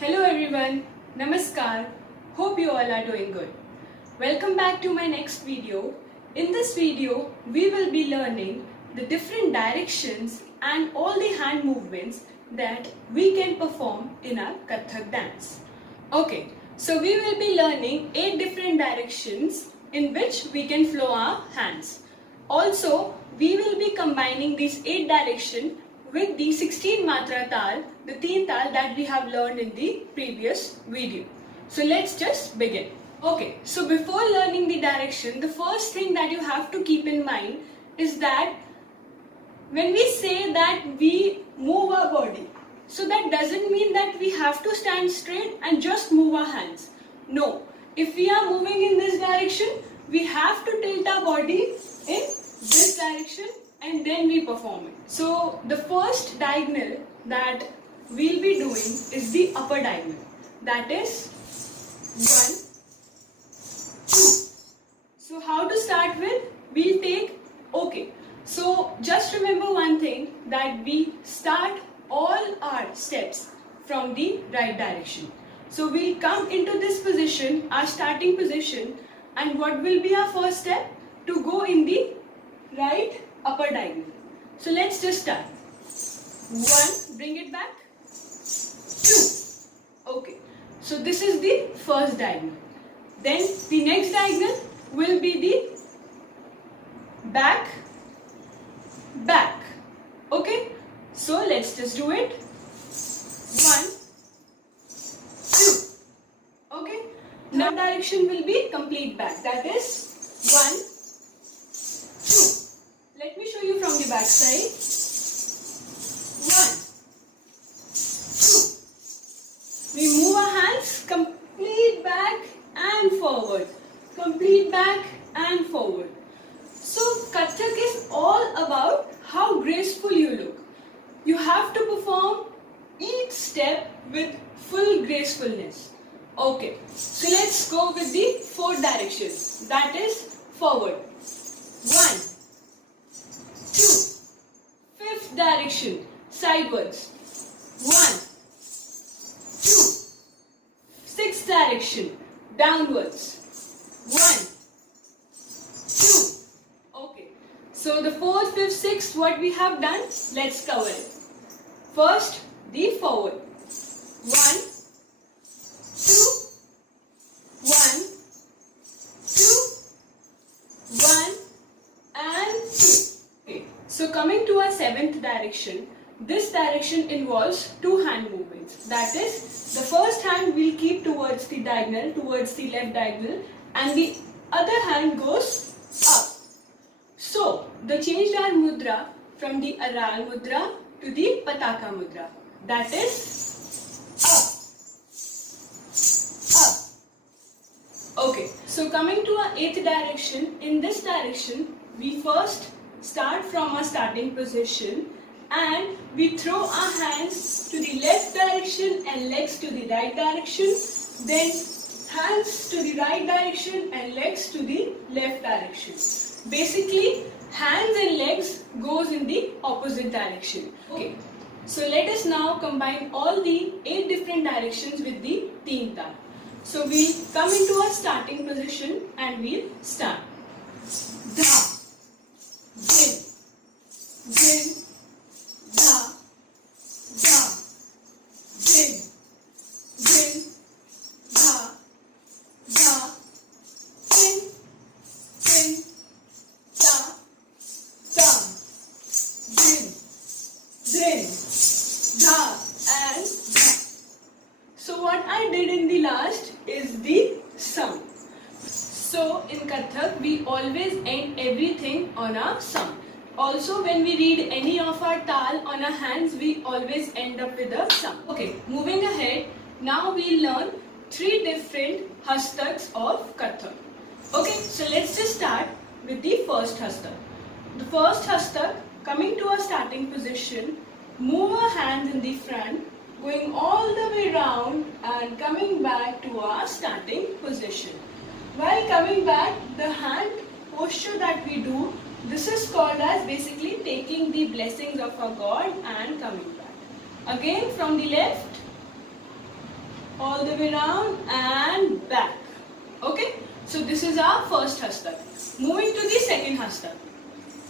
Hello everyone, Namaskar. Hope you all are doing good. Welcome back to my next video. In this video, we will be learning the different directions and all the hand movements that we can perform in our Kathak dance. Okay, so we will be learning 8 different directions in which we can flow our hands. Also, we will be combining these 8 directions with the 16 matra tal, the teen tal that we have learned in the previous video. So let's just begin. Okay, so before learning the direction, the first thing that you have to keep in mind is that when we say that we move our body, so that doesn't mean that we have to stand straight and just move our hands. No, if we are moving in this direction, we have to tilt our body in this direction and then we perform it. So the first diagonal that we'll be doing is the upper diagonal. That is 1, 2. So how to start with? We'll take, okay. So just remember one thing, that we start all our steps from the right direction. So we'll come into this position, our starting position, and what will be our first step? To go in the right upper diagonal. So let's just start. 1, bring it back. 2. Okay. So this is the first diagonal. Then the next diagonal will be the back, back. Okay. So let's just do it. 1, 2. Okay. Now direction will be complete back. That is 1, 2. Let me show you from the back side. 1, 2. We move our hands complete back and forward. Complete back and forward. So Kathak is all about how graceful you look. You have to perform each step with full gracefulness. Okay, so let's go with the fourth direction. That is forward. 1, 2. Fifth direction, sidewards. 1, 2. Sixth direction, downwards. 1, 2. Okay. So the fourth, fifth, sixth, what we have done, let's cover it. First, the forward. 1, 2. 1, 2. 1 and 2. Okay. So coming to our seventh direction, this direction involves 2 hand movements. That is, the first hand we'll keep towards the diagonal, towards the left diagonal, and the other hand goes up. So, the changed our mudra from the Aral mudra to the Pataka mudra. That is up. Okay, so coming to our 8th direction, in this direction, we first start from our starting position and we throw our hands to the left direction and legs to the right direction, then hands to the right direction and legs to the left direction. Basically, hands and legs goes in the opposite direction. Okay, so let us now combine all the 8 different directions with the teen tal. So we'll come into our starting position and we'll start. Da, din, din, da, da, din, din, da, da, din, din, da, da, din, din, da, and da. So what I did in the last is the sum. So in Kathak, we always end everything on a sum. Also, when we read any of our tal on our hands, we always end up with a sum. Okay, moving ahead, now we'll learn 3 different hastaks of Kathak. Okay, so let's just start with the first hastak. The first hastak, coming to our starting position, move our hands in the front, going all the way round and coming back to our starting position. While coming back, the hand posture that we do, this is called as basically taking the blessings of our God and coming back. Again from the left, all the way round and back. Okay, so this is our first hastak. Moving to the second hastak.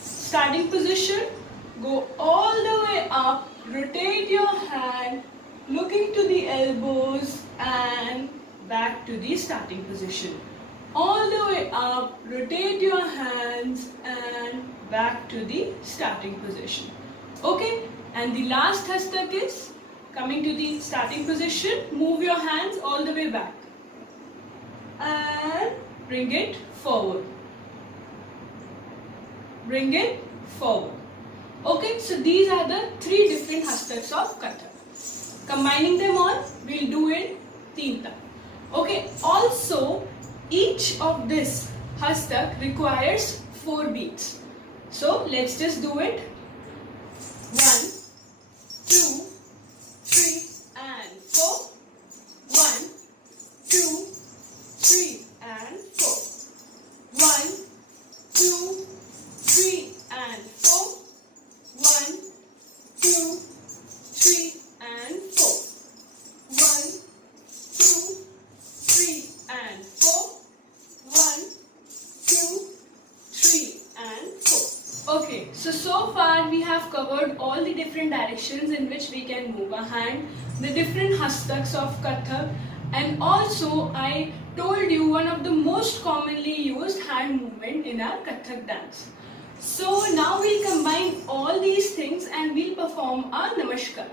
Starting position, go all the way up, rotate your hand, looking to the elbows and back to the starting position. All the way up, rotate your hands and back to the starting position. Okay, and the last hastak is coming to the starting position, move your hands all the way back and bring it forward. Bring it forward. Okay, so these are the three different hastaks of Kathak. Combining them all, we'll do it teen tal. Okay, also each of this hastak requires 4 beats. So let's just do it. 1, 2, 3 and 4. 1, 2, 3 and 4. 1, 2, 3 and 4. 1, 2, 3 and 4. 1, 2, 3 and 4. 1, 2, 3 and 4. Okay, so far we have covered all the different directions in which we can move our hand, the different hastaks of Kathak, and also I told you one of the most commonly used hand movement in our Kathak dance. So now we'll combine all these things and we'll perform our Namaskar.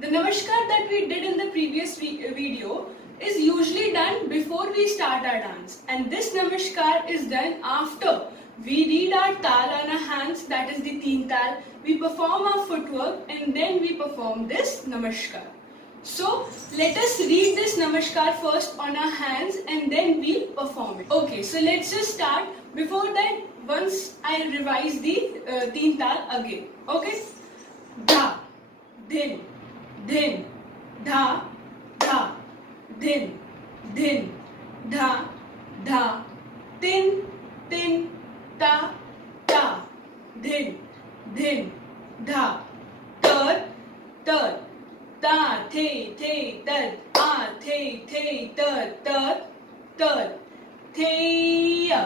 The Namaskar that we did in the previous video is usually done before we start our dance, and this Namaskar is done after we read our tal on our hands, that is the teen tal. We perform our footwork and then we perform this Namaskar. So let us read this Namaskar first on our hands and then we'll perform it. Okay, so let's just start. Before that, once I revise the teen tal again. Okay? Dha, din, din, dha, dha, din, din, dha, dha, tin, tin, ta, ta, din, din, dha, tar, tar, ta, the, tar, the, tar, tar, tar, theya,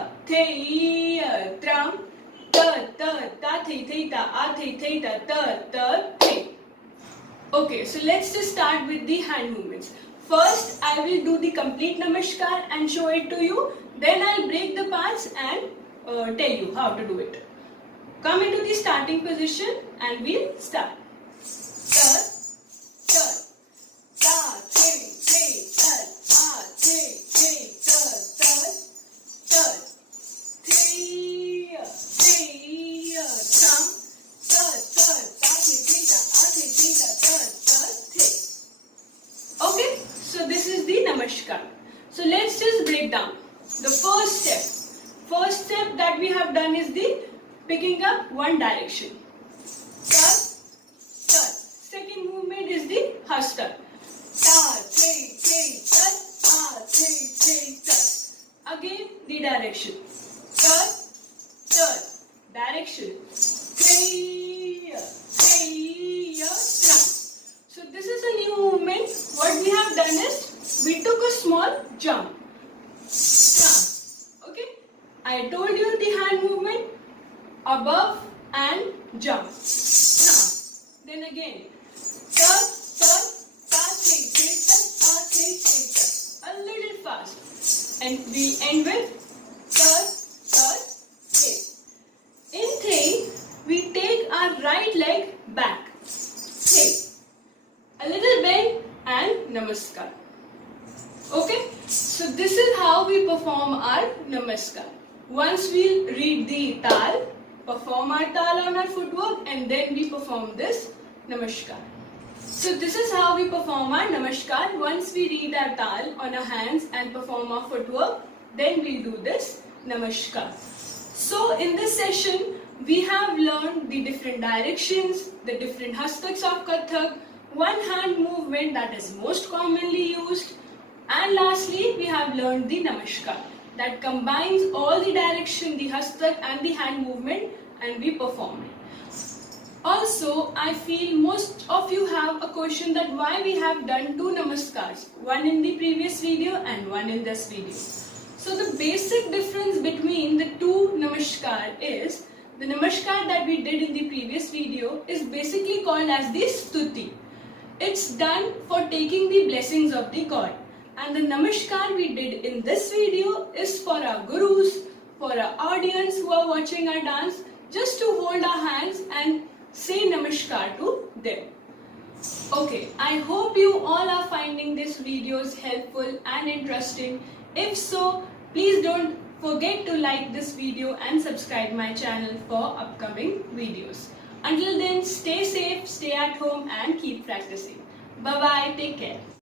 tram, tar, ta, ta, ta, tar, tar, the. Okay, so let's just start with the hand movements. First, I will do the complete Namaskar and show it to you. Then I'll break the parts and tell you how to do it. Come into the starting position and we'll start. Tar, tar, ta, tar, a, tar, tar, theya, tram, tar, ta, a, tar, Okay, so this is the Namaskar. So let's just break down. The first step that we have done is the picking up one direction. Tar, tar. Second movement is the hastak. Ta, tar, a, tar. Again the direction. Tar, tar. Direction. Theya, tram. So this is a new movement. What we have done is we took a small jump. Okay? I told you the hand movement, above and jump. Then again, tar, tar, ta, a little fast. And we end with tar, tar, In the, we take our right leg back. A little bend and Namaskar. Okay? So this is how we perform our Namaskar. Once we read the tal, perform our tal on our footwork and then we perform this Namaskar. So this is how we perform our Namaskar. Once we read our tal on our hands and perform our footwork, then we'll do this Namaskar. So in this session, we have learned the different directions, the different hastaks of Kathak, one hand movement that is most commonly used, and lastly we have learned the Namaskar that combines all the direction, the hastak and the hand movement, and we perform it. Also, I feel most of you have a question that why we have done two namaskars, one in the previous video and one in this video. So the basic difference between the two namaskar is the namaskar that we did in the previous video is basically called as the stuti. It's done for taking the blessings of the God. And the namaskar we did in this video is for our gurus, for our audience who are watching our dance, just to hold our hands and say namaskar to them. Okay, I hope you all are finding these videos helpful and interesting. If so, please don't forget to like this video and subscribe my channel for upcoming videos. Until then, stay safe, stay at home and keep practicing. Bye bye, take care.